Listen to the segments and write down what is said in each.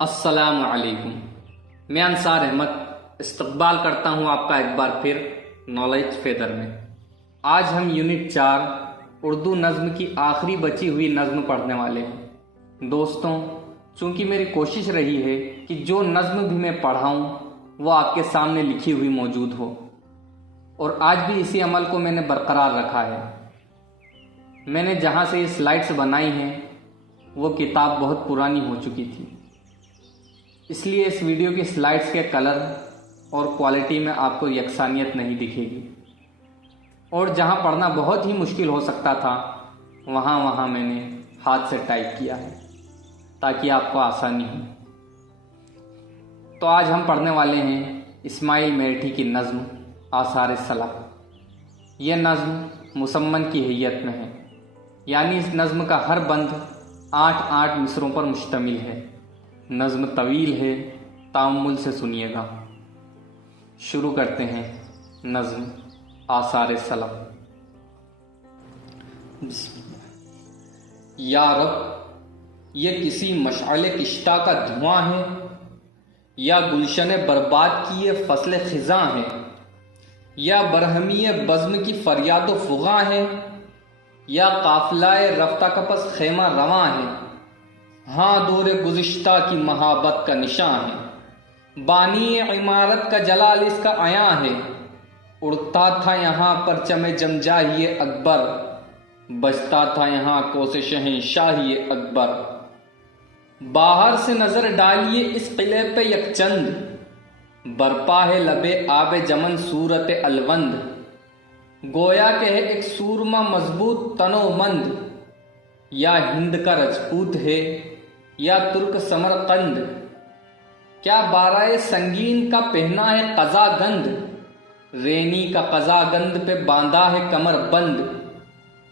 السلام علیکم، میں انصار احمد استقبال کرتا ہوں آپ کا ایک بار پھر نالج فیدر میں۔ آج ہم یونٹ 4 اردو نظم کی آخری بچی ہوئی نظم پڑھنے والے ہیں۔ دوستوں، چونکہ میری کوشش رہی ہے کہ جو نظم بھی میں پڑھاؤں وہ آپ کے سامنے لکھی ہوئی موجود ہو، اور آج بھی اسی عمل کو میں نے برقرار رکھا ہے۔ میں نے جہاں سے یہ سلائڈز بنائی ہیں وہ کتاب بہت پرانی ہو چکی تھی، اس لیے اس ویڈیو کی سلائڈز کے کلر اور کوالٹی میں آپ کو یکسانیت نہیں دکھے گی، اور جہاں پڑھنا بہت ہی مشکل ہو سکتا تھا وہاں میں نے ہاتھ سے ٹائپ کیا ہے تاکہ آپ کو آسانی ہو۔ تو آج ہم پڑھنے والے ہیں اسماعیل میرٹھی کی نظم آثار صلاح۔ یہ نظم مسمن کی حیت میں ہے، یعنی اس نظم کا ہر بند 8 مصروں پر مشتمل ہے۔ نظم طویل ہے، تأمل سے سنیے گا۔ شروع کرتے ہیں نظم آثار صلاح۔ یا رب، یہ کسی مشعل کشتہ کا دھواں ہے یا گلشن برباد کی یہ فصل خزاں ہے، یا برہمی بزم کی فریاد و فغاں ہے، یا قافلہ رفتہ کپس خیمہ رواں ہے۔ ہاں، دور گزشتہ کی محبت کا نشان ہے، بانی عمارت کا جلال اس کا عیاں ہے۔ اڑتا تھا یہاں پرچم جمجاہی اکبر، بجتا تھا یہاں کوس شہنشاہی اکبر۔ باہر سے نظر ڈالیے اس قلعے پہ یکچند، برپا ہے لبے آب جمن صورت الوند۔ گویا کہ ہے ایک سورما مضبوط تنو مند، یا ہند کا رجپوت ہے یا ترک سمرقند۔ کیا بارائے سنگین کا پہنا ہے قضا گند، رینی کا قضا گند پہ باندھا ہے کمر بند۔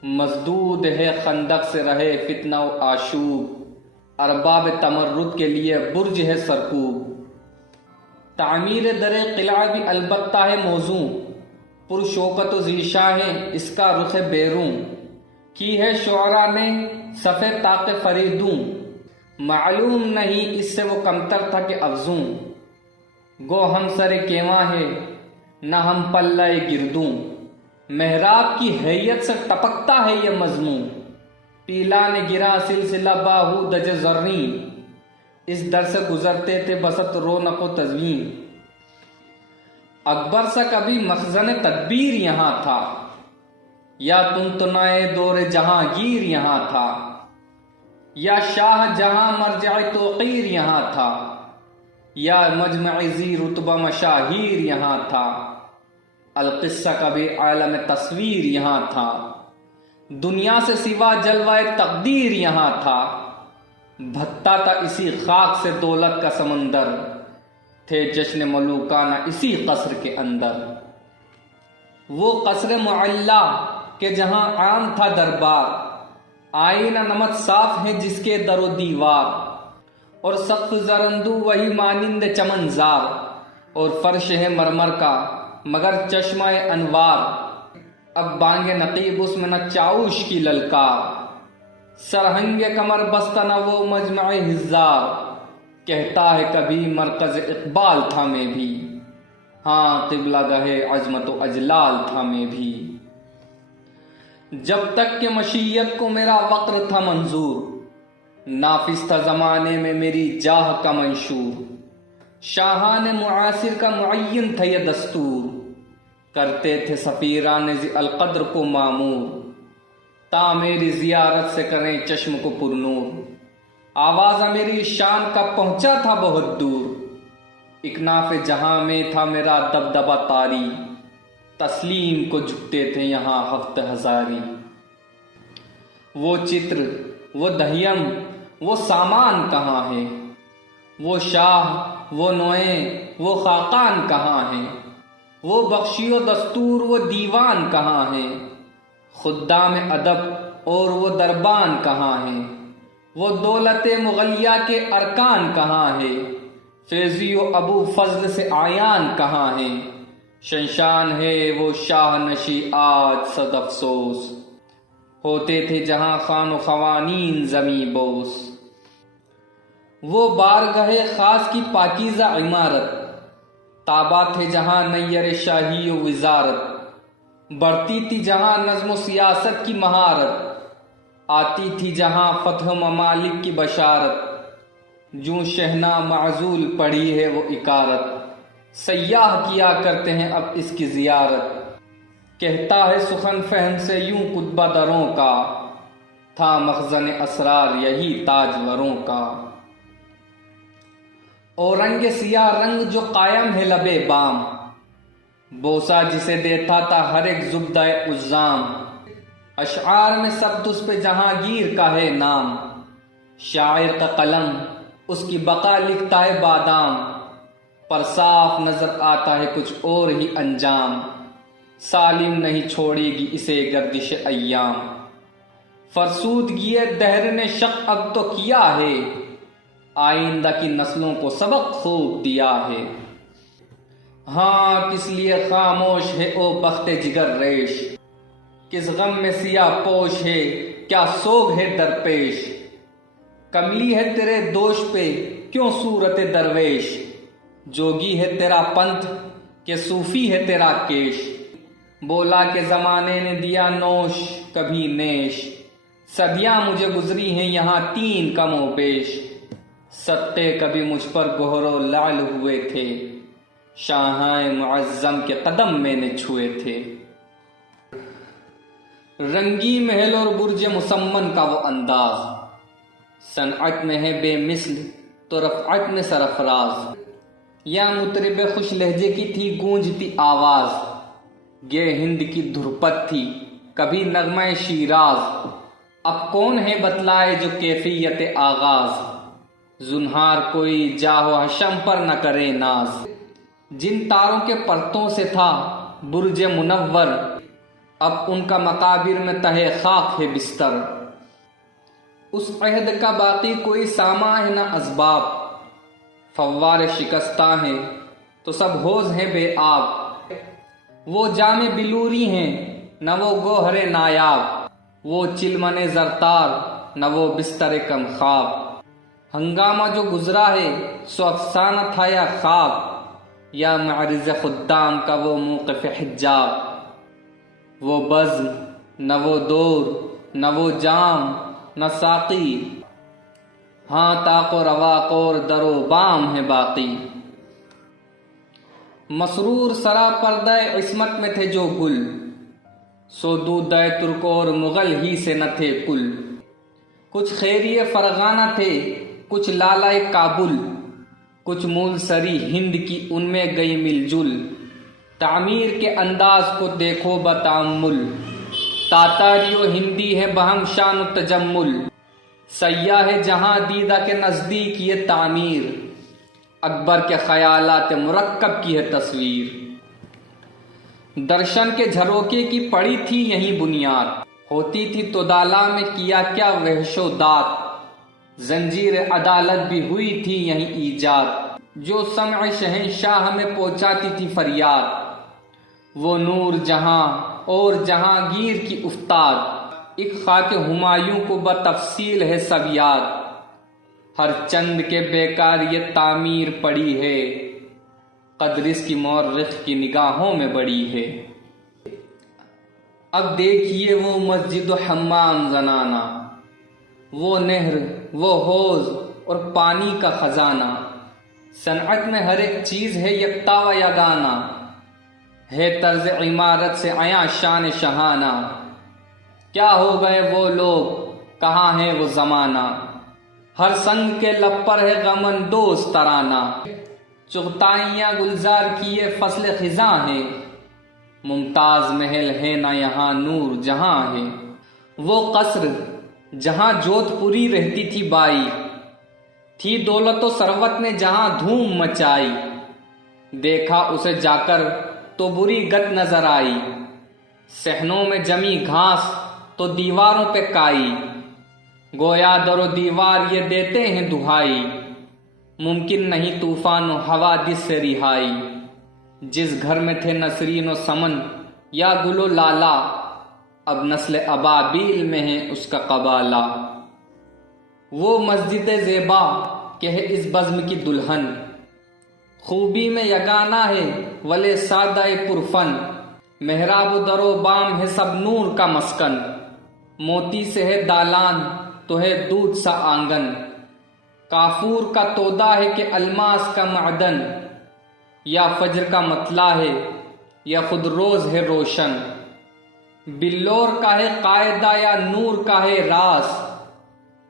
مزدود ہے خندق سے رہے فتنہ و آشوب، ارباب تمرد کے لیے برج ہے سرکوب۔ تعمیر در قلعہ بھی البتہ ہے موزوں، پرشوکت و ذیشاں ہے اس کا رخ بیروں۔ کی ہے شعراء نے صفِ طاق فریدوں، معلوم نہیں اس سے وہ کمتر تھا کہ افزوں۔ گو ہم سر کیواں ہے نہ ہم پلہ گردوں، محراب کی حیت سے ٹپکتا ہے یہ مضمون۔ پیلا نے گرا سلسلہ باہو دج زریں، اس در سے گزرتے تھے بسط رونق و تزوین۔ اکبر سا کبھی مخزن تدبیر یہاں تھا، یا تنتنائے دور جہانگیر یہاں تھا، یا شاہ جہاں مرجع توقیر یہاں تھا، یا مجمع ذی رتبہ مشاہیر یہاں تھا۔ القصہ کبھی عالم تصویر یہاں تھا، دنیا سے سوا جلوہ تقدیر یہاں تھا۔ بھتا تھا اسی خاک سے دولت کا سمندر، تھے جشن ملوکانہ اسی قصر کے اندر۔ وہ قصر معلا کہ جہاں عام تھا دربار، آئینہ نمط صاف ہے جس کے در و دیوار، اور سقف زرندو وہی مانند چمنزار، اور فرش ہے مرمر کا مگر چشمہ انوار۔ اب بانگ نقیب اس میں نہ چاؤش کی للکار، سرہنگ کمر بستہ نہ وہ مجمع حزار۔ کہتا ہے کبھی مرکز اقبال تھا میں بھی، ہاں قبلہ گہے عظمت و اجلال تھا میں بھی۔ جب تک کہ مشیت کو میرا وقر تھا منظور، نافذ تھا زمانے میں میری جاہ کا منشور۔ شاہان معاصر کا معین تھا یہ دستور، کرتے تھے سفیران ذی القدر کو مامور۔ تا میری زیارت سے کریں چشم کو پرنور، آواز میری شان کا پہنچا تھا بہت دور۔ اکناف جہاں میں تھا میرا دبدبہ طاری، تسلیم کو جھکتے تھے یہاں ہفت ہزاری۔ وہ چتر، وہ دہیم، وہ سامان کہاں ہے، وہ شاہ، وہ نوئیں، وہ خاقان کہاں ہیں، وہ بخشی و دستور، وہ دیوان کہاں ہیں۔ خدام ادب اور وہ دربان کہاں ہیں، وہ دولت مغلیہ کے ارکان کہاں ہے۔ فیضی و ابو فضل سے آیان کہاں ہیں، شنشان ہے وہ شاہ نشی آج صد افسوس۔ ہوتے تھے جہاں خان و خوانین زمیں بوس، وہ بارگاہ خاص کی پاکیزہ عمارت، تابع تھے جہاں نیر شاہی و وزارت، بڑھتی تھی جہاں نظم و سیاست کی مہارت، آتی تھی جہاں فتح ممالک کی بشارت، جوں شہنا معزول پڑی ہے وہ اکارت، سیاح کیا کرتے ہیں اب اس کی زیارت، کہتا ہے سخن فہم سے یوں کتبہ دروں کا، تھا مخزن اسرار یہی تاجوروں کا۔ اور رنگ سیاہ رنگ جو قائم ہے لبے بام، بوسہ جسے دیتا تھا ہر ایک زبدہ عزام، اشعار میں سب اس پہ جہانگیر کا ہے نام، شاعر کا قلم اس کی بقا لکھتا ہے بادام، پر صاف نظر آتا ہے کچھ اور ہی انجام، سالم نہیں چھوڑے گی اسے گردش ایام، فرسودگی دہر نے شق اب تو کیا ہے، آئندہ کی نسلوں کو سبق خوب دیا ہے۔ ہاں کس لیے خاموش ہے او بخت جگر ریش، کس غم میں سیاہ پوش ہے کیا سوگ ہے درپیش، کملی ہے تیرے دوش پہ کیوں صورت درویش، جوگی ہے تیرا پنتھ کہ صوفی ہے تیرا کیش، بولا کہ زمانے نے دیا نوش کبھی نیش، صدیاں مجھے گزری ہیں یہاں تین کم و بیش، ستے کبھی مجھ پر گہر و لعل ہوئے تھے، شاہائے معظم کے قدم میں نے چھوئے تھے، رنگی محل اور برج مسمن کا وہ انداز، صنعت میں ہے بے مثل تو رفعت میں سرفراز، یا مطرب خوش لہجے کی تھی گونجتی آواز، یہ ہند کی دھرپت تھی کبھی نغمہ شیراز، اب کون ہے بتلائے جو کیفیت آغاز، زنہار کوئی جاہ و حشم پر نہ کرے ناز، جن تاروں کے پرتوں سے تھا برج منور، اب ان کا مقابر میں تہے خاک ہے بستر، اس عہد کا باقی کوئی ساما ہے نہ اسباب، فوار شکستہ ہیں تو سب حوض ہیں بے آب، وہ جام بلوری ہیں نہ وہ گوہر نایاب، وہ چلمن زرتار نہ وہ بستر کم خواب، ہنگامہ جو گزرا ہے سو افسانہ تھا یا خواب، یا معرض خدام کا وہ موقف حجاب، وہ بزم نہ وہ دور نہ وہ جام نہ ساقی، ہاں طاق و رواق اور در و بام ہے باقی، مسرور سرا پردہ عصمت میں تھے جو گل، سو دودہ ترک اور مغل ہی سے نہ تھے کل، کچھ خیریہ فرغانہ تھے کچھ لالائے کابل، کچھ مول سری ہند کی ان میں گئی مل جل، تعمیر کے انداز کو دیکھو بتامل، تاتاری و ہندی ہے بہم شان و تجمل، سیاح ہے جہاں دیدہ کے نزدیک یہ تعمیر، اکبر کے خیالات مرکب کی ہے تصویر، درشن کے جھروکے کی پڑی تھی یہیں بنیاد، ہوتی تھی تو دالا میں کیا کیا وحش و دات، زنجیر عدالت بھی ہوئی تھی یہیں ایجاد، جو سمع شہنشاہ میں پہنچاتی تھی فریاد، وہ نور جہاں اور جہانگیر کی افتاد، ایک خاک ہمایوں کو بتفصیل ہے سب یاد، ہر چند کے بیکار یہ تعمیر پڑی ہے، قدر اس کی مورخ کی نگاہوں میں بڑی ہے، اب دیکھیے وہ مسجد و حمام زنانہ، وہ نہر وہ حوض اور پانی کا خزانہ، صنعت میں ہر ایک چیز ہے یکتا و یگانہ، ہے طرز عمارت سے عیاں شان شہانہ، کیا ہو گئے وہ لوگ کہاں ہے وہ زمانہ، ہر سنگ کے لب پر ہے غمن دوست ترانہ، چغتائیاں گلزار کی یہ فصل خزاں ہے، ممتاز محل ہے نہ یہاں نور جہاں ہے، وہ قصر جہاں جودھ پوری رہتی تھی بائی، تھی دولت و ثروت نے جہاں دھوم مچائی، دیکھا اسے جا کر تو بری گت نظر آئی، صحنوں میں جمی گھاس تو دیواروں پہ کائی، گویا در و دیوار یہ دیتے ہیں دہائی، ممکن نہیں طوفان و حوادث سے رہائی، جس گھر میں تھے نسرین و سمن یا گل و لالا، اب نسل ابابیل میں ہے اس کا قبالہ، وہ مسجد زیبا کہ ہے اس بزم کی دلہن، خوبی میں یگانہ ہے ولے سادہ پرفن، محراب و در و بام ہے سب نور کا مسکن، موتی سے ہے دالان تو ہے دودھ سا آنگن، کافور کا تودا ہے کہ الماس کا معدن، یا فجر کا مطلع ہے یا خود روز ہے روشن، بلور کا ہے قاعدہ یا نور کا ہے راز،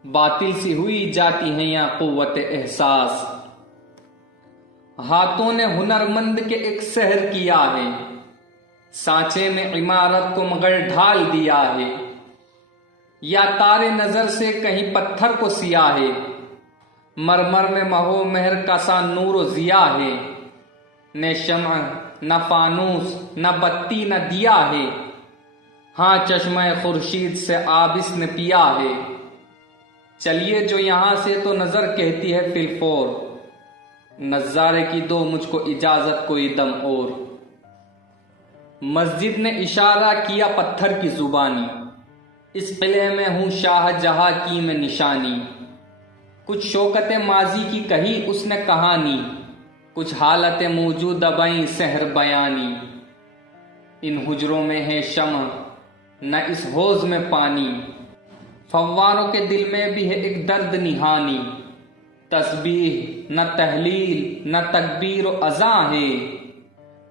باطل سی ہوئی جاتی ہیں یا قوت احساس، ہاتھوں نے ہنرمند کے ایک سحر کیا ہے، سانچے میں عمارت کو مگر ڈھال دیا ہے، یا تارے نظر سے کہیں پتھر کو سیا ہے، مرمر میں مہو مہر کا سا نور و ضیا ہے، نہ شمع نہ فانوس نہ بتی نہ دیا ہے، ہاں چشمہ خورشید سے آب اس نے پیا ہے، چلیے جو یہاں سے تو نظر کہتی ہے فی الفور، نظارے کی دو مجھ کو اجازت کوئی دم اور، مسجد نے اشارہ کیا پتھر کی زبانی، اس قلعے میں ہوں شاہ جہاں کی میں نشانی، کچھ شوکت ماضی کی کہی اس نے کہانی، کچھ حالت موجودہ بیں سحر بیانی، ان حجروں میں ہے شمع نہ اس حوض میں پانی، فواروں کے دل میں بھی ہے ایک درد نہانی، تسبیح نہ تحلیل نہ تکبیر و اذاں ہے،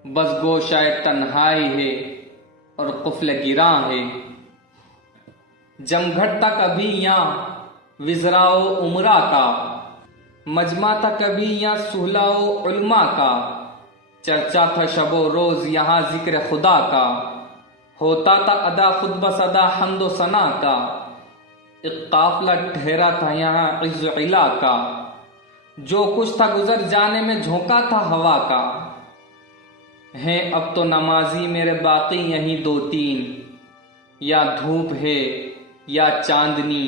بس گوشائے تنہائی ہے اور قفل گراں ہے، جمگھٹ تک ابھی یہاں وزراء و عمرا کا، مجمع تھا کبھی یہاں صلحاء و علماء کا، چرچا تھا شب و روز یہاں ذکر خدا کا، ہوتا تھا ادا خود بس ادا حمد و ثنا کا، ایک قافلہ ٹھہرا تھا یہاں عز و علا کا، جو کچھ تھا گزر جانے میں جھونکا تھا ہوا کا، ہیں اب تو نمازی میرے باقی یہیں دو تین، یا دھوپ ہے یا چاندنی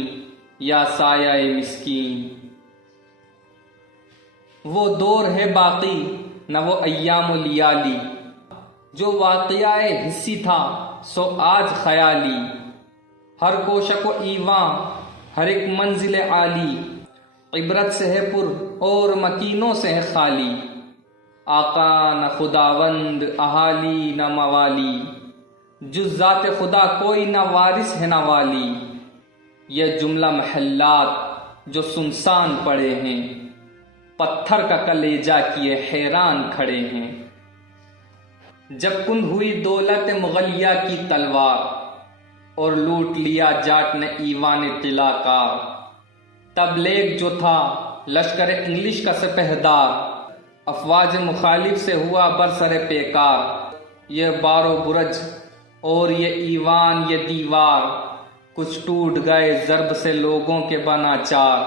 یا سایہ مسکین، وہ دور ہے باقی نہ وہ ایام و لیالی، جو واقعہ حصی تھا سو آج خیالی، ہر کوشک و ایواں ہر ایک منزل عالی، عبرت سے ہے پر اور مکینوں سے ہے خالی، آقا نہ خداوند احالی نہ موالی، جز ذات خدا کوئی نہ وارث ہے نہ والی، یہ جملہ محلات جو سنسان پڑے ہیں، پتھر کا کلیجہ کیے حیران کھڑے ہیں، جب کند ہوئی دولت مغلیہ کی تلوار، اور لوٹ لیا جاٹ نے ایوان قلعہ کار، تب لیگ جو تھا لشکر انگلش کا سپہدار، افواج مخالف سے ہوا برسر پیکار، یہ بار و برج اور یہ ایوان یہ دیوار، کچھ ٹوٹ گئے ضرب سے لوگوں کے بنا چار،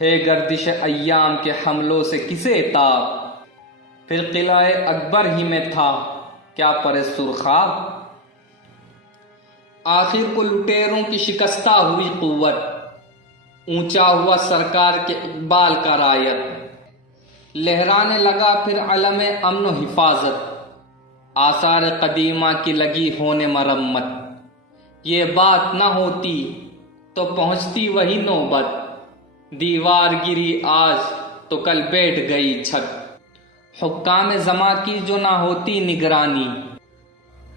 ہے گردش ایام کے حملوں سے کسے تاب، پھر قلعہ اکبر ہی میں تھا کیا پر سرخاب، آخر کو لٹیروں کی شکستہ ہوئی قوت، اونچا ہوا سرکار کے اقبال کا رایت، لہرانے لگا پھر علم امن و حفاظت، آثار قدیمہ کی لگی ہونے مرمت، یہ بات نہ ہوتی تو پہنچتی وہی نوبت، دیوار گری آج تو کل بیٹھ گئی چھت، حکام زماں کی جو نہ ہوتی نگرانی،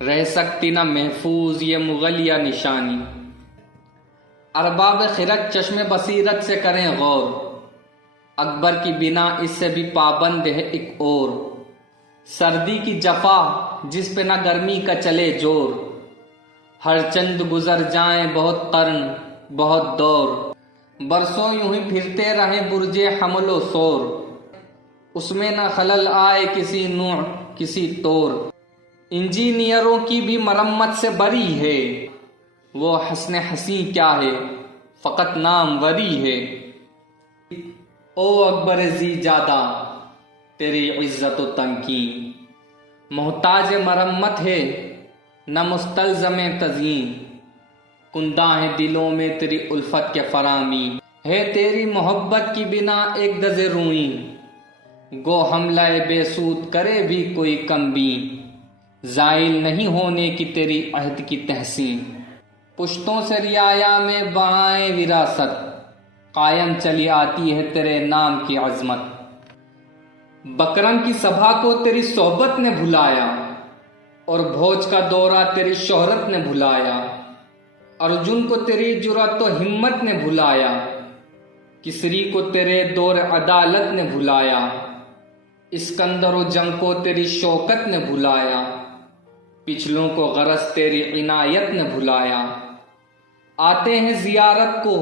رہ سکتی نہ محفوظ یہ مغلیہ نشانی، ارباب خرد چشم بصیرت سے کریں غور، اکبر کی بنا اس سے بھی پابند ہے ایک اور، سردی کی جفا جس پہ نہ گرمی کا چلے جور، ہر چند گزر جائیں بہت قرن بہت دور، برسوں یوں ہی پھرتے رہیں برج حمل و سور، اس میں نہ خلل آئے کسی نوع کسی طور، انجینئروں کی بھی مرمت سے بری ہے، وہ حسن حسین کیا ہے فقط نام وری ہے، او اکبر زی جادہ تیری عزت و تمکین، محتاج مرمت ہے نہ مستلزم تزئین، کندہ ہے دلوں میں تیری الفت کے فرامی، ہے تیری محبت کی بنا ایک دز روئیں، گو حملہ بے سود کرے بھی کوئی کمبیں، زائل نہیں ہونے کی تیری عہد کی تحسین، پشتوں سے رعایا میں بہائیں وراثت، قائم چلی آتی ہے تیرے نام کی عظمت۔ بکرم کی سبھا کو تیری صحبت نے بھلایا، اور بھوج کا دورہ تیری شہرت نے بھلایا۔ ارجن کو تیری جرأت و ہمت نے بھلایا، کسری کو تیرے دور عدالت نے بھلایا۔ اسکندر و جنگ کو تیری شوکت نے بھلایا، پچھلوں کو غرض تیری عنایت نے بھلایا۔ آتے ہیں زیارت کو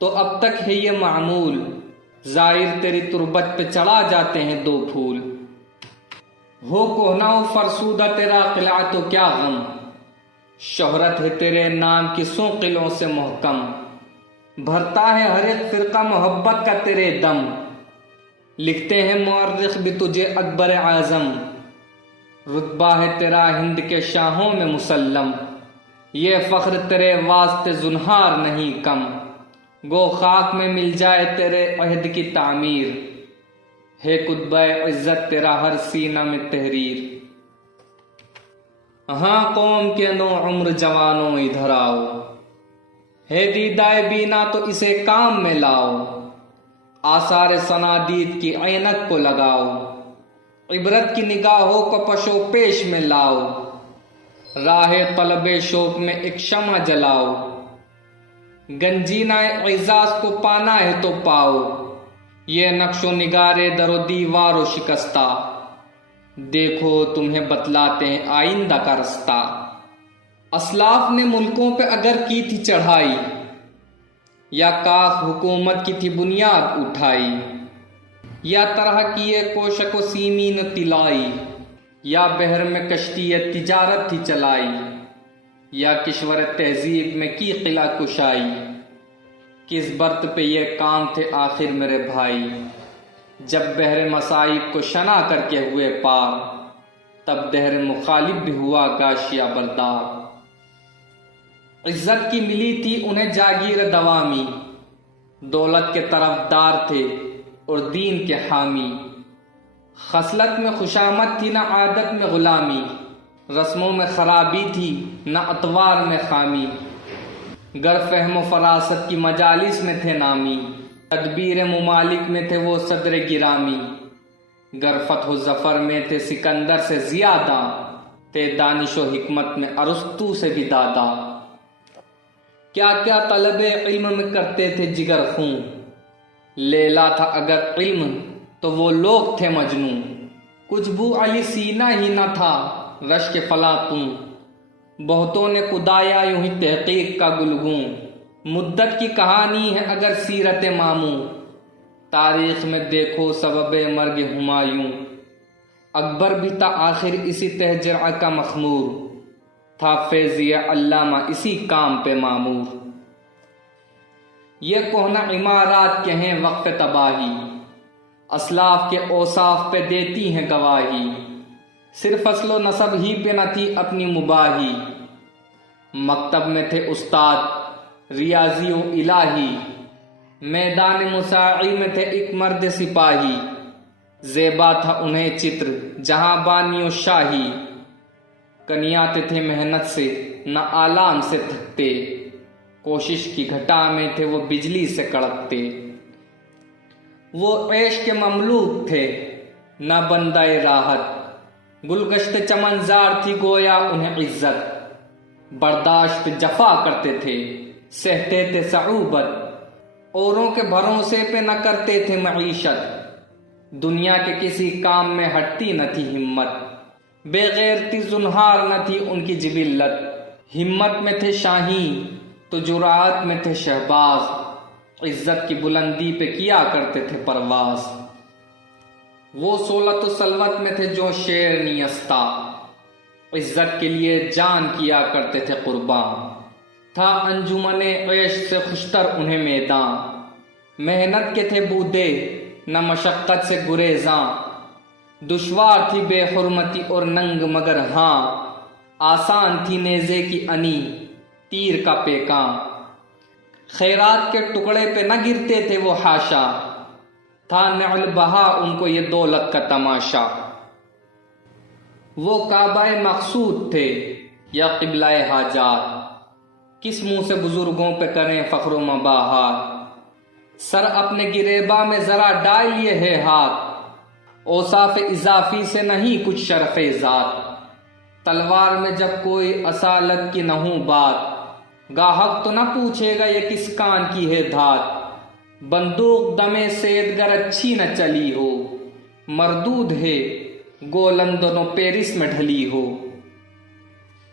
تو اب تک ہے یہ معمول، زائر تیری تربت پہ چڑھا جاتے ہیں 2 پھول۔ ہو کہنا و فرسودہ تیرا قلعہ تو کیا غم، شہرت ہے تیرے نام کی 100 قلعوں سے محکم۔ بھرتا ہے ہر ایک فرقہ محبت کا تیرے دم، لکھتے ہیں مورخ بھی تجھے اکبر اعظم۔ رتبہ ہے تیرا ہند کے شاہوں میں مسلم، یہ فخر تیرے واسطے زنہار نہیں کم۔ گو خاک میں مل جائے تیرے عہد کی تعمیر، ہے کتبہ عزت تیرا ہر سینہ میں تحریر۔ ہاں قوم کے نو عمر جوانوں ادھر آؤ، ہے دیدائے بینا تو اسے کام میں لاؤ۔ آثار صنادید کی عینک کو لگاؤ، عبرت کی نگاہوں کو پشو پیش میں لاؤ۔ راہ طلب شوق میں ایک شمع جلاؤ، گنجینہ اعزاز کو پانا ہے تو پاؤ۔ یہ نقش و نگارے در و دیوار و شکستہ، دیکھو تمہیں بتلاتے ہیں آئندہ کا رستہ۔ اسلاف نے ملکوں پہ اگر کی تھی چڑھائی، یا کاخ حکومت کی تھی بنیاد اٹھائی، یا طرح کیے کوشک و سیمین طلائی، یا بحر میں کشتی تجارت تھی چلائی، یا کشور تہذیب میں کی قلعہ کشائی۔ کس برت پہ یہ کام تھے آخر میرے بھائی، جب بحر مصائب کو شنا کر کے ہوئے پار، تب دہر مخالف بھی ہوا گاشیا بردار۔ عزت کی ملی تھی انہیں جاگیر دوامی، دولت کے طرفدار تھے اور دین کے حامی۔ خصلت میں خوشامد تھی نہ عادت میں غلامی، رسموں میں خرابی تھی نہ اطوار میں خامی۔ گر فہم و فراست کی مجالس میں تھے نامی، تدبیر ممالک میں تھے وہ صدر گرامی۔ گر فتح و ظفر میں تھے سکندر سے زیادہ، تھے دانش و حکمت میں ارسطو سے بھی دادا۔ کیا کیا طلب علم میں کرتے تھے جگر خون، لیلا تھا اگر علم تو وہ لوگ تھے مجنون۔ کچھ بو علی سینہ ہی نہ تھا رشک فلاطوں، بہتوں نے کدایا یوں ہی تحقیق کا گلگون۔ مدت کی کہانی ہے اگر سیرت ماموں، تاریخ میں دیکھو سبب مرگ ہمایوں۔ اکبر بھی تھا آخر اسی تہجرع کا مخمور، تھا فیضیہ علامہ اسی کام پہ معمور۔ یہ کوہنا عمارات کے ہیں وقف تباہی، اسلاف کے اوصاف پہ دیتی ہیں گواہی۔ صرف اصل و نسب ہی پہ نہ تھی اپنی مباحی، مکتب میں تھے استاد ریاضی و الہی۔ میدان مساعی میں تھے ایک مرد سپاہی، زیبا تھا انہیں چتر جہاں بانی و شاہی۔ کنیاتے تھے محنت سے نہ آلام سے تھکتے، کوشش کی گھٹا میں تھے وہ بجلی سے کڑکتے۔ وہ عیش کے مملوک تھے نہ بندہ راحت، گلگشت چمنزار تھی گویا انہیں عزت۔ برداشت جفا کرتے تھے سہتے تھے صعوبت، اوروں کے بھروسے پہ نہ کرتے تھے معیشت۔ دنیا کے کسی کام میں ہٹتی نہ تھی ہمت، بے غیرتی زنہار نہ تھی ان کی جبلت۔ ہمت میں تھے شاہین تو جرأت میں تھے شہباز، عزت کی بلندی پہ کیا کرتے تھے پرواز۔ وہ سولت و سلوت میں تھے جو شیر نیستہ، عزت کے لیے جان کیا کرتے تھے قربان۔ تھا انجمن عیش سے خوشتر انہیں میدان، محنت کے تھے بودے نہ مشقت سے گریزاں۔ دشوار تھی بے حرمتی اور ننگ مگر ہاں، آسان تھی نیزے کی انی تیر کا پیکاں۔ خیرات کے ٹکڑے پہ نہ گرتے تھے وہ حاشا، تھا نعل بہا ان کو یہ دولت کا تماشا۔ وہ کعبہ مقصود تھے یا قبلہ حاجات، کس منہ سے بزرگوں پہ کریں فخر و مباحات۔ سر اپنے گریباں میں ذرا ڈالیے ہے ہاتھ، اوصاف اضافی سے نہیں کچھ شرف ذات، تلوار میں جب کوئی اصالت کی نہ ہو بات، گاہک تو نہ پوچھے گا یہ کس کان کی ہے دھات، بندوق دمے سیدگر اچھی نہ چلی ہو، مردود ہے گو لندن و پیرس میں ڈھلی ہو،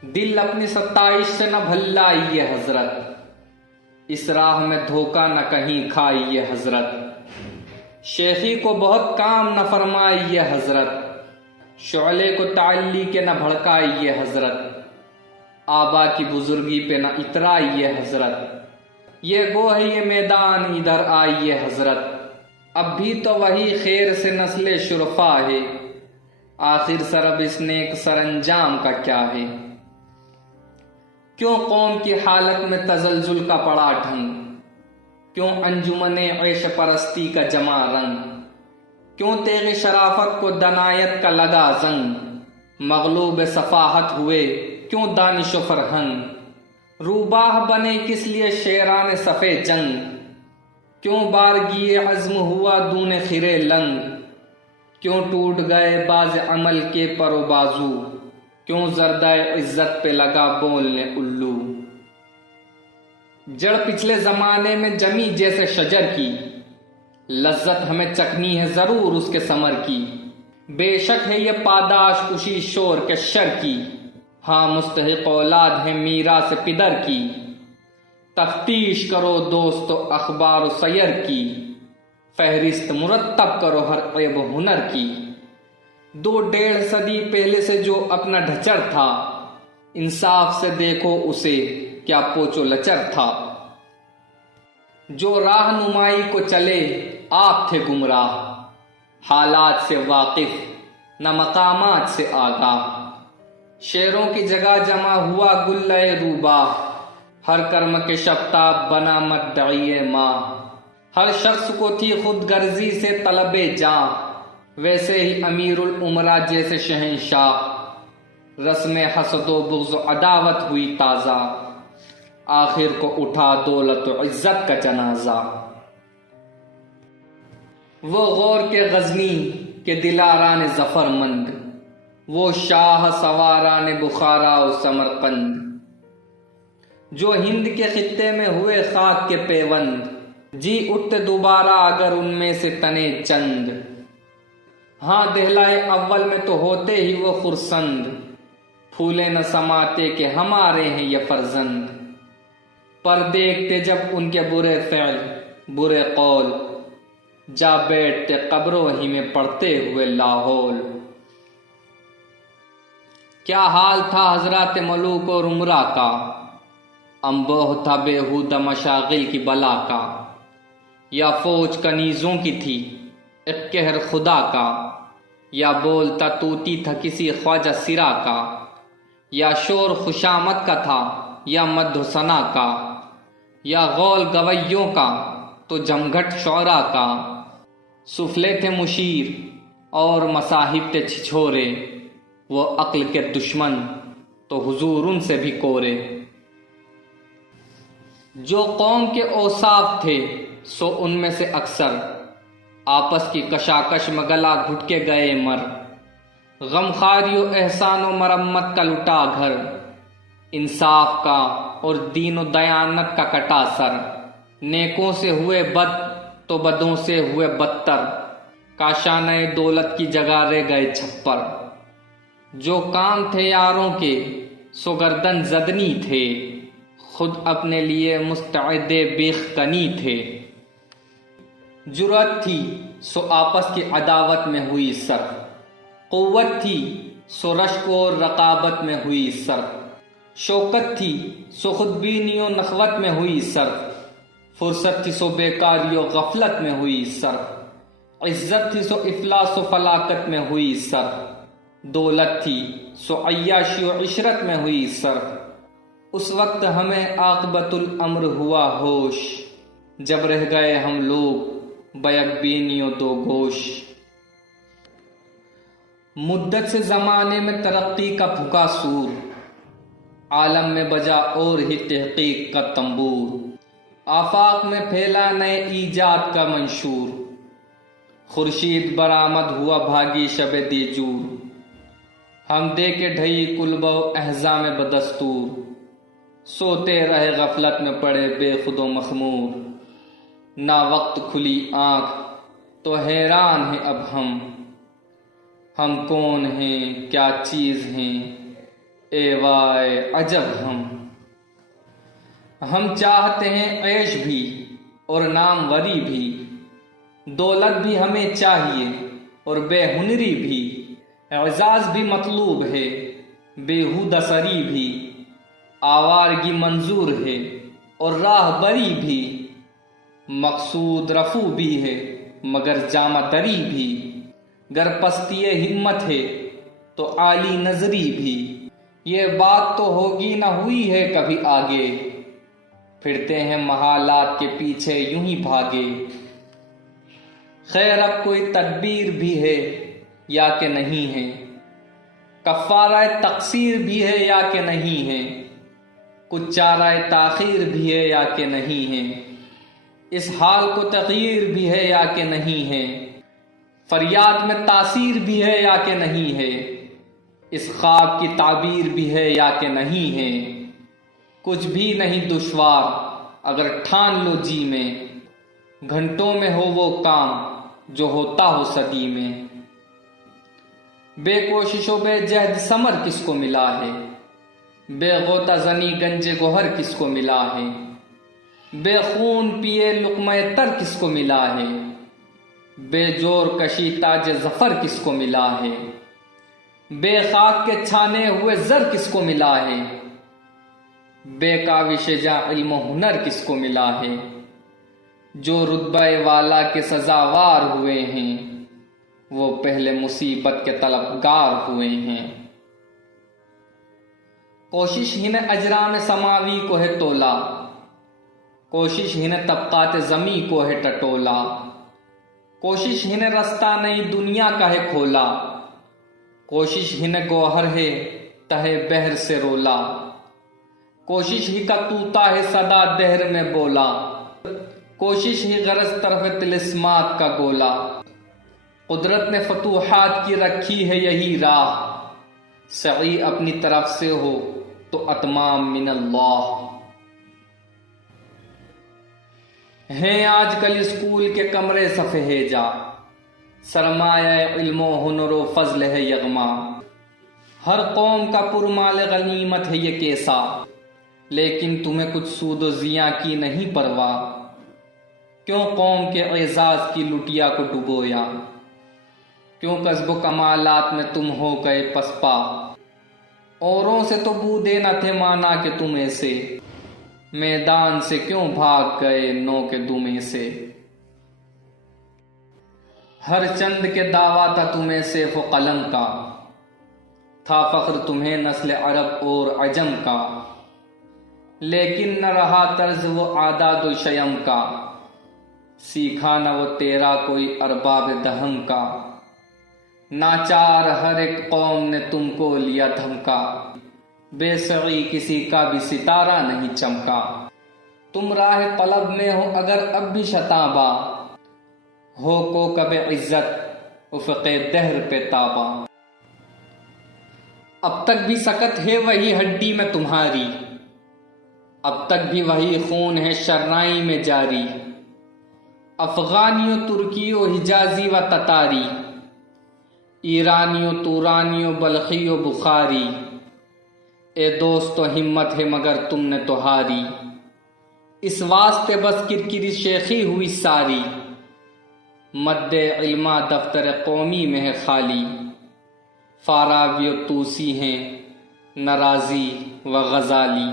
دل اپنی ستائش سے نہ بھلائیے حضرت، اس راہ میں دھوکہ نہ کہیں کھائیے حضرت، شیخی کو بہت کام نہ فرمائیے حضرت، شعلے کو تعلی کے نہ بھڑکائیے حضرت، آبا کی بزرگی پہ نہ اترائیے حضرت، یہ گو ہے یہ میدان ادھر آئیے حضرت، اب بھی تو وہی خیر سے نسل شرفا ہے، آخر سرب اس نیک سر انجام کا کیا ہے، کیوں قوم کی حالت میں تزلزل کا پڑا ڈھنگ، کیوں انجمن عیش پرستی کا جمع رنگ، کیوں تیغ شرافت کو دنایت کا لگا زنگ، مغلوب صفاحت ہوئے کیوں دانش و فرہنگ، روباہ بنے کس لیے شیران صفے جنگ، کیوں بارگی عزم ہوا دون خرے لنگ، کیوں ٹوٹ گئے باز عمل کے پر و بازو، کیوں زردہ عزت پہ لگا بولنے الو، جڑ پچھلے زمانے میں جمی جیسے شجر کی، لذت ہمیں چکھنی ہے ضرور اس کے ثمر کی، بے شک ہے یہ پاداش اسی شور کے شر کی، ہاں مستحق اولاد ہے میراث پدر کی، تفتیش کرو دوست اخبار و سیر کی، فہرست مرتب کرو ہر عیب و ہنر کی، 2.5 صدی پہلے سے جو اپنا ڈھچر تھا، انصاف سے دیکھو اسے کیا پوچو لچر تھا، جو راہ نمائی کو چلے آپ تھے گمراہ، حالات سے واقف نہ مقامات سے آگاہ، شعروں کی جگہ جمع ہوا گلہ روبا، ہر کرم کے شفتاب بنا مدعی ماہ، ہر شخص کو تھی خود غرضی سے طلب جاں، ویسے ہی امیر الامراء جیسے شہنشاہ، رسم حسد و بغض و عداوت ہوئی تازہ، آخر کو اٹھا دولت و عزت کا جنازہ، وہ غور کے غزنی کے دلاران ظفر مند، وہ شاہ سواران بخارا و سمرقند، جو ہند کے خطے میں ہوئے خاک کے پیوند، جی اٹھتے دوبارہ اگر ان میں سے تنے چند، ہاں دہلائے اول میں تو ہوتے ہی وہ خرسند، پھولے نہ سماتے کہ ہمارے ہیں یہ فرزند، پر دیکھتے جب ان کے برے فعل برے قول، جا بیٹھتے قبروں ہی میں پڑھتے ہوئے لاحول، کیا حال تھا حضرات ملوک اور عمرا کا، انبوہ تھا بےہودہ مشاغل کی بلا کا، یا فوج کنیزوں کی تھی ایک قہر خدا کا، یا بولتا توتی تھا کسی خواجہ سرا کا، یا شور خوشامد کا تھا یا مدح ثنا کا، یا غول گویوں کا تو جمگھٹ شعرا کا، سفلے تھے مشیر اور مصاحب تھے چھچھورے، وہ عقل کے دشمن تو حضور ان سے بھی کورے، جو قوم کے اوصاف تھے سو ان میں سے اکثر، آپس کی کشاکش میں گلا گھٹ کے گئے مر، غمخواری و احسان و مرمت کا لٹا گھر، انصاف کا اور دین و دیانت کا کٹا سر، نیکوں سے ہوئے بد تو بدوں سے ہوئے بدتر، کاشانہ دولت کی جگہ رہ گئے چھپر، جو کام تھے یاروں کے سو گردن زدنی تھے، خود اپنے لیے مستعد بیخ کنی تھے، جرأت تھی سو آپس کی عداوت میں ہوئی سر، قوت تھی سو رشک و رقابت میں ہوئی سر، شوکت تھی سو خود بینی و نخوت میں ہوئی سر، فرصت تھی سو بیکاری و غفلت میں ہوئی سر، عزت تھی سو افلاس و فلاکت میں ہوئی سر، دولت تھی سو عیاشی و عشرت میں ہوئی سر، اس وقت ہمیں عاقبت الامر ہوا ہوش، جب رہ گئے ہم لوگ بیک بینی و دو گوش، مدت سے زمانے میں ترقی کا پھکا سور، عالم میں بجا اور ہی تحقیق کا تنبور، آفاق میں پھیلا نئے ایجاد کا منشور، خورشید برآمد ہوا بھاگی شب دیجور، ہم دے کے ڈھئی کلب و احزام بدستور، سوتے رہے غفلت میں پڑے بے خود و مخمور، نا وقت کھلی آنکھ تو حیران ہیں اب ہم کون ہیں کیا چیز ہیں، اے وائے عجب ہم چاہتے ہیں عیش بھی اور ناموری بھی، دولت بھی ہمیں چاہیے اور بے ہنری بھی، اعزاز بھی مطلوب ہے بیہودہ سری بھی، آوارگی منظور ہے اور راہ بری بھی، مقصود رفو بھی ہے مگر جامہ دری بھی، گر پستی ہمت ہے تو عالی نظری بھی، یہ بات تو ہوگی نہ ہوئی ہے کبھی آگے، پھرتے ہیں محالات کے پیچھے یوں ہی بھاگے، خیر اب کوئی تدبیر بھی ہے یا کہ نہیں ہے، کفارہ تقصیر بھی ہے یا کہ نہیں ہے، کچھ چارہ تاخیر بھی ہے یا کہ نہیں ہے، اس حال کو تغییر بھی ہے یا کہ نہیں ہے، فریاد میں تاثیر بھی ہے یا کہ نہیں ہے، اس خواب کی تعبیر بھی ہے یا کہ نہیں ہے، کچھ بھی نہیں دشوار اگر ٹھان لو جی میں، گھنٹوں میں ہو وہ کام جو ہوتا ہو صدی میں، بے کوشش و بے جہد ثمر کس کو ملا ہے، بے غوطہ زنی گنج گوہر کس کو ملا ہے، بے خون پیے لقمہ تر کس کو ملا ہے، بے جور کشی تاج ظفر کس کو ملا ہے، بے خاک کے چھانے ہوئے زر کس کو ملا ہے، بے کاوش جاں علم و ہنر کس کو ملا ہے، جو رتبہ والا کے سزاوار ہوئے ہیں وہ پہلے مصیبت کے طلبگار ہوئے ہیں، کوشش ہی نے اجرام سماوی کو ہے تولا، کوشش ہی نے طبقات زمیں کو ہے ٹٹولا، کوشش ہی نے رستہ نئی دنیا کا ہے کھولا، کوشش ہی نے گوہر ہے تہے بحر سے رولا، کوشش ہی کا طوطا ہے صدا دہر میں بولا، کوشش ہی غرض طرف طلسمات کا گولا، قدرت نے فتوحات کی رکھی ہے یہی راہ، سعی اپنی طرف سے ہو تو اتمام من اللہ، ہیں آج کل اسکول کے کمرے صفحے ہے جا، سرمایہ علم و ہنر و فضل ہے یغما، ہر قوم کا پرمال غنیمت ہے یہ کیسا، لیکن تمہیں کچھ سود و زیاں کی نہیں پرواہ، کیوں قوم کے اعزاز کی لٹیا کو ڈبویا، کیوں کسب و کمالات میں تم ہو گئے پسپا، اوروں سے تو بودے نہ تھے مانا کہ تم ایسے، میدان سے کیوں بھاگ گئے نو کے دمے سے، ہر چند کے دعویٰ تھا تمہیں سیف و قلم کا، تھا فخر تمہیں نسل عرب اور عجم کا، لیکن نہ رہا طرز وہ عادات و شیم کا، سیکھا نہ وہ تیرا کوئی ارباب دہم کا، ناچار ہر ایک قوم نے تم کو لیا دھمکا، بے سعی کسی کا بھی ستارہ نہیں چمکا، تم راہ طلب میں ہو اگر اب بھی شتابہ، ہو کوکب عزت افق دہر پہ تابا، اب تک بھی سکت ہے وہی ہڈی میں تمہاری، اب تک بھی وہی خون ہے شرنائی میں جاری، افغانی و ترکی و حجازی و تتاری، ایرانی و تورانی و بلخی و بخاری، اے دوست و ہمت ہے مگر تم نے تو ہاری، اس واسطے بس کرکری شیخی ہوئی ساری، مد علمہ دفتر قومی میں ہے خالی، فارابی و توسی ہیں نرازی و غزالی،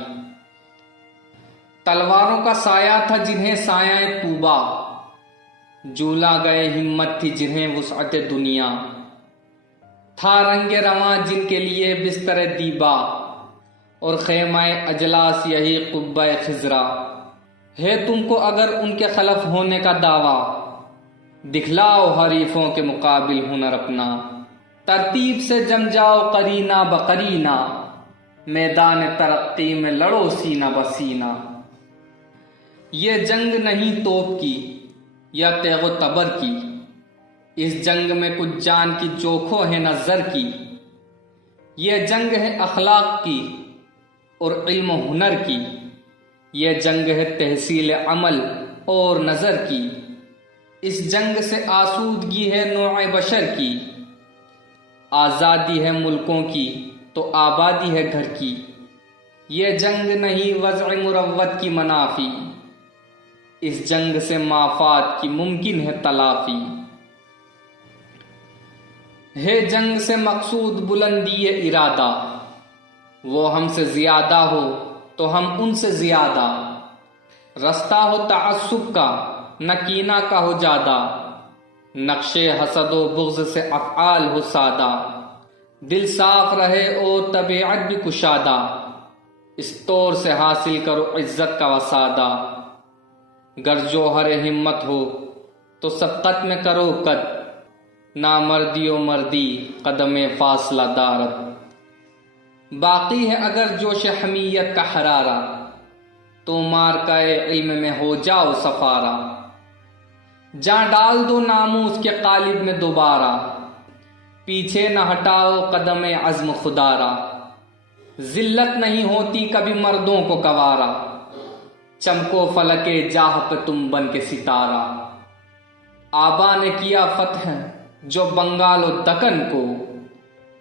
تلواروں کا سایہ تھا جنہیں سایہ طوبہ، جولا گئے ہمت تھی جنہیں وسعت دنیا، تھا رنگ رواں جن کے لیے بستر دیبا، اور خیمہ اجلاس یہی قبہ خضرا، ہے تم کو اگر ان کے خلف ہونے کا دعویٰ، دکھلاؤ حریفوں کے مقابل ہنر اپنا، ترتیب سے جم جاؤ قرینہ بقرینہ، میدان ترقی میں لڑو سینہ بسینہ، یہ جنگ نہیں توپ کی یا تیغ و تبر کی، اس جنگ میں کچھ جان کی جوکھو ہے نہ زر کی۔ یہ جنگ ہے اخلاق کی اور علم و ہنر کی، یہ جنگ ہے تحصیل عمل اور نظر کی۔ اس جنگ سے آسودگی ہے نوع بشر کی، آزادی ہے ملکوں کی تو آبادی ہے گھر کی۔ یہ جنگ نہیں وضع مروت کی منافی، اس جنگ سے مافات کی ممکن ہے تلافی۔ ہے جنگ سے مقصود بلندی ارادہ، وہ ہم سے زیادہ ہو تو ہم ان سے زیادہ۔ رستہ ہو تعصب کا نہ کینہ کا ہو جادہ، نقش حسد و بغض سے افعال ہو سادہ۔ دل صاف رہے اور طبیعت بھی کشادہ، اس طور سے حاصل کرو عزت کا وسادہ۔ گر جوہر ہمت ہو تو سبقت میں کرو قد، نامردی و مردی قدم فاصلہ دارت۔ باقی ہے اگر جوش حمیت کا حرارہ، تو مارکہ علم میں ہو جاؤ سفارہ۔ جاں ڈال دو ناموس کے قالب میں دوبارہ، پیچھے نہ ہٹاؤ قدم عزم خدارا۔ ذلت نہیں ہوتی کبھی مردوں کو گوارا، چمکو فلک جاہ پہ تم بن کے ستارہ۔ آبا نے کیا فتح جو بنگال و دکن کو،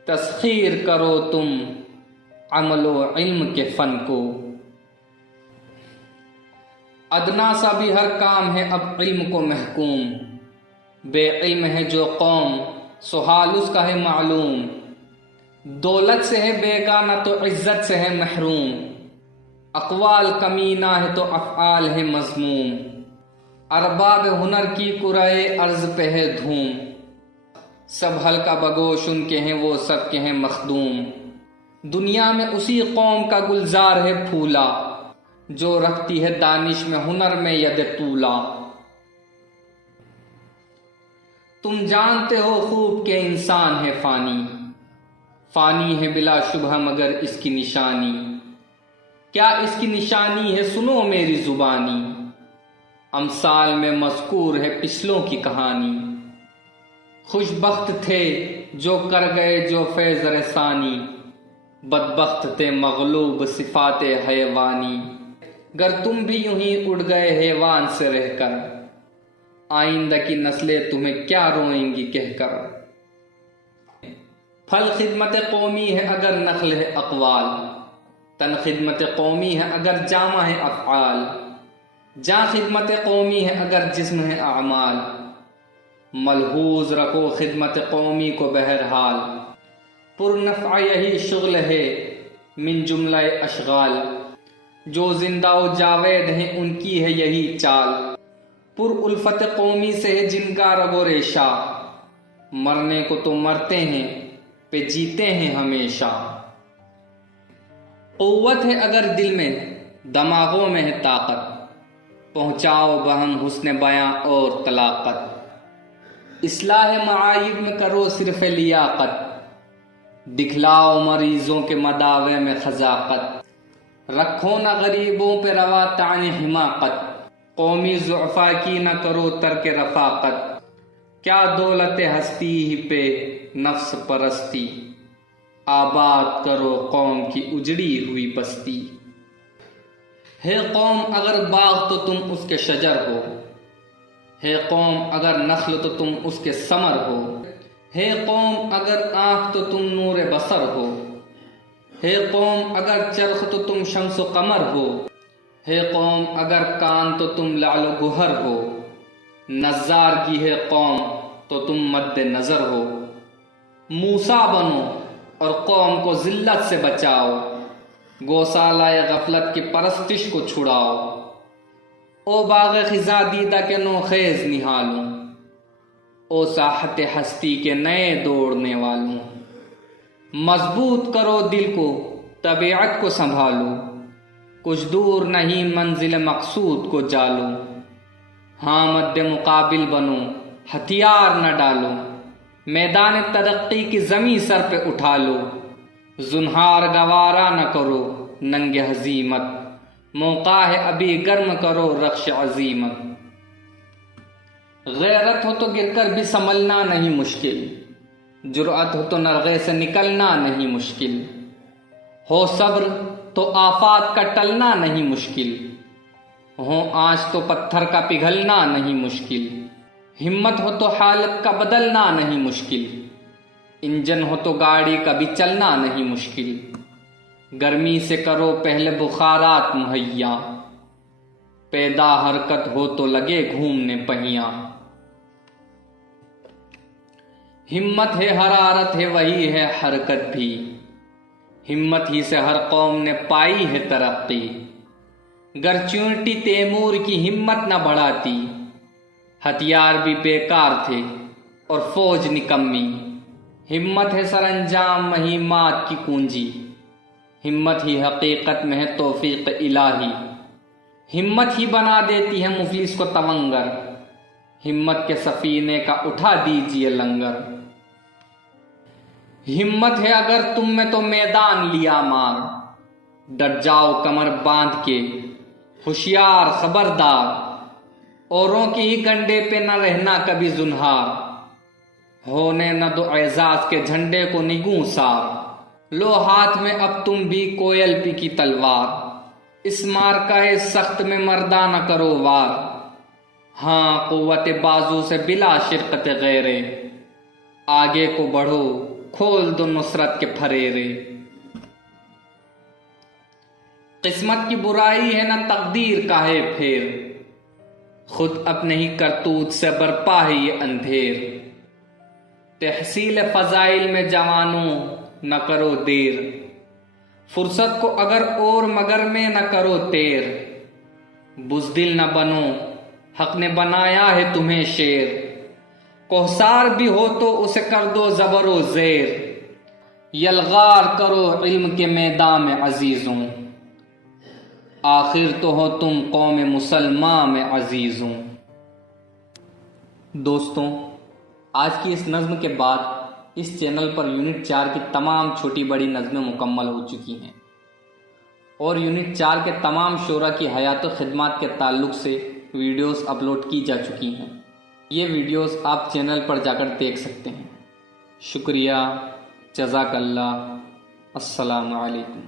تسخیر کرو تم عمل و علم کے فن کو۔ ادنا سا بھی ہر کام ہے اب علم کو محکوم، بے علم ہے جو قوم سو حال اس کا ہے معلوم۔ دولت سے ہے بیگانہ تو عزت سے ہے محروم، اقوال کمینہ ہے تو افعال ہے مذموم۔ ارباب ہنر کی کرۂ ارض پہ ہے دھوم، سب ہلکا بگوش ان کے ہیں وہ سب کے ہیں مخدوم۔ دنیا میں اسی قوم کا گلزار ہے پھولا، جو رکھتی ہے دانش میں ہنر میں ید طولا۔ تم جانتے ہو خوب کہ انسان ہے فانی، فانی ہے بلا شبہ مگر اس کی نشانی۔ کیا اس کی نشانی ہے سنو میری زبانی، امثال میں مذکور ہے پچھلوں کی کہانی۔ خوش بخت تھے جو کر گئے جو فیض رسانی، بدبخت تھے مغلوب صفات حیوانی۔ گر تم بھی یوں ہی اڑ گئے حیوان سے رہ کر، آئندہ کی نسلیں تمہیں کیا روئیں گی کہہ کر۔ پھل خدمت قومی ہے اگر نقل ہے اقوال، تن خدمت قومی ہے اگر جامہ ہے افعال۔ جاں خدمت قومی ہے اگر جسم ہے اعمال، ملحوظ رکھو خدمت قومی کو بہرحال۔ پر نفع یہی شغل ہے من جملہ اشغال، جو زندہ و جاوید ہیں ان کی ہے یہی چال۔ پر الفت قومی سے ہے جن کا رگ و ریشہ، مرنے کو تو مرتے ہیں پہ جیتے ہیں ہمیشہ۔ قوت ہے اگر دل میں دماغوں میں ہے طاقت، پہنچاؤ بہم حسن بیاں اور طلاقت۔ اصلاح معائب میں کرو صرف لیاقت، دکھلاؤ مریضوں کے مداوے میں خزاقت۔ رکھو نہ غریبوں پہ روا طعن حماقت، قومی ضعفاء کی نہ کرو ترک رفاقت۔ کیا دولت ہستی ہی پہ نفس پرستی، آباد کرو قوم کی اجڑی ہوئی بستی۔ ہے قوم اگر باغ تو تم اس کے شجر ہو، ہے قوم اگر نخل تو تم اس کے ثمر ہو۔ ہے قوم اگر آنکھ تو تم نور بصر ہو، ہے قوم اگر چرخ تو تم شمس و قمر ہو۔ ہے قوم اگر کان تو تم لعل و گہر ہو، نظارگی ہے قوم تو تم مد نظر ہو۔ موسیٰ بنو اور قوم کو ذلت سے بچاؤ، گوسالہ غفلت کی پرستش کو چھڑاؤ۔ او باغ خزاں دیدہ کے نو خیز نہالوں، او ساحت ہستی کے نئے دوڑنے والوں۔ مضبوط کرو دل کو طبیعت کو سنبھالو، کچھ دور نہیں منزل مقصود کو جالو۔ ہاں مد مقابل بنو ہتھیار نہ ڈالو، میدان ترقی کی زمیں سر پہ اٹھا لو۔ زنہار گوارا نہ کرو ننگ ہزیمت، موقع ہے ابھی گرم کرو رخش عظیمت۔ غیرت ہو تو گر کر بھی سنبھلنا نہیں مشکل، جرأت ہو تو نرغے سے نکلنا نہیں مشکل، ہو صبر تو آفات کا ٹلنا نہیں مشکل، ہو آنچ تو پتھر کا پگھلنا نہیں مشکل، ہمت ہو تو حالت کا بدلنا نہیں مشکل، انجن ہو تو گاڑی کا بھی چلنا نہیں مشکل، گرمی سے کرو پہلے بخارات مہیا، پیدا حرکت ہو تو لگے گھومنے پہیاں، ہمت ہے حرارت ہے وہی ہے حرکت بھی، ہمت ہی سے ہر قوم نے پائی ہے ترقی، گر چونٹی تیمور کی ہمت نہ بڑھاتی، ہتھیار بھی بیکار تھے اور فوج نکمی، ہمت ہے سر انجام مہمات کی کنجی، ہمت ہی حقیقت میں ہے توفیق الہی، ہمت ہی بنا دیتی ہے مفلس کو تونگر، ہمت کے سفینے کا اٹھا دیجئے لنگر، ہمت ہے اگر تم میں تو میدان لیا مار، ڈٹ جاؤ کمر باندھ کے ہوشیار خبردار، اوروں کے ہی کنڈے پہ نہ رہنا کبھی زنہار، ہونے نہ دو اعزاز کے جھنڈے کو نگوں سار، لو ہاتھ میں اب تم بھی کوئل پی کی تلوار، اس مارکہ سخت میں مردہ نہ کرو وار، ہاں قوت بازو سے بلا شرکت غیرے، آگے کو بڑھو کھول دو نصرت کے پھریرے، قسمت کی برائی ہے نہ تقدیر کا ہے پھیر، خود اپنے ہی کرتوت سے برپا ہے یہ اندھیر، تحصیل فضائل میں جوانوں نہ کرو دیر، فرصت کو اگر اور مگر میں نہ کرو تیر، بزدل نہ بنو حق نے بنایا ہے تمہیں شیر، کوہسار بھی ہو تو اسے کر دو زبر و زیر، یلغار کرو علم کے میدان میں عزیزوں، آخر تو ہو تم قوم مسلمان میں عزیزوں۔ دوستوں، آج کی اس نظم کے بعد اس چینل پر یونٹ 4 کی تمام چھوٹی بڑی نظمیں مکمل ہو چکی ہیں، اور یونٹ 4 کے تمام شعراء کی حیات و خدمات کے تعلق سے ویڈیوز اپلوڈ کی جا چکی ہیں۔ یہ ویڈیوز آپ چینل پر جا کر دیکھ سکتے ہیں۔ شکریہ، جزاک اللہ، السلام علیکم۔